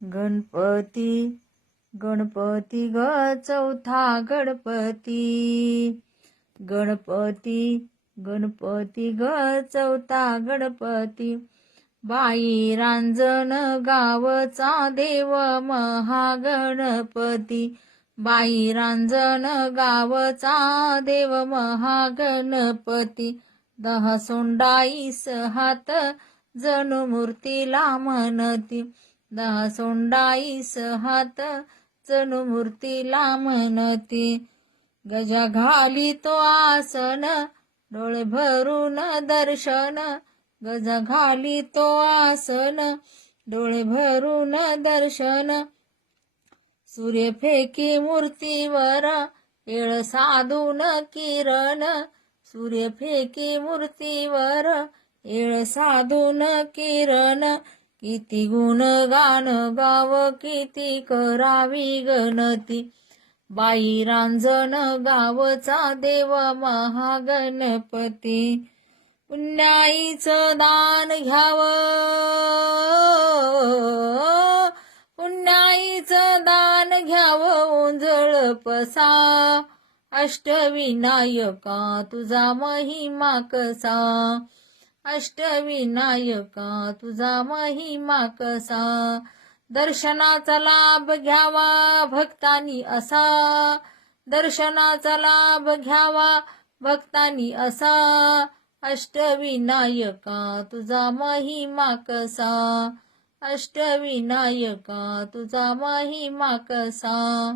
गणपती गणपती ग चौथा गणपती, गणपती गणपती ग चौथा गणपती, बाई रांजण गावचा देव महागणपती, बाई रांजण गावचा देव महागणपती, 10 सोंडाईस हात जणू मूर्तीला म्हणती, 10 सोंडाईस हात जणू मूर्तीला म्हणती, गजा घाली तो आसन डोळे भरून दर्शन, गजा घाली तो आसन डोळे भरून दर्शन, सूर्य फेकी मूर्तीवर येळ साधून किरण, सूर्य फेकी मूर्तीवर येळ साधून किरण, किती गुणगान गाव किती करावी गणती, बाई रांजण गावचा देव महागणपती, पुण्याईचं दान घ्यावं, पुण्याईचं दान घ्यावं ओंजळ पसा, अष्टविनायका तुझा महिमा कसा, अष्टविनायका तुझा महिमा कसा, दर्शनाचा लाभ घ्यावा भक्तांनी असा, दर्शनाचा लाभ घ्यावा भक्तांनी असा, अष्टविनायका तुझा महिमा कसा, अष्टविनायका तुझा महिमा कसा.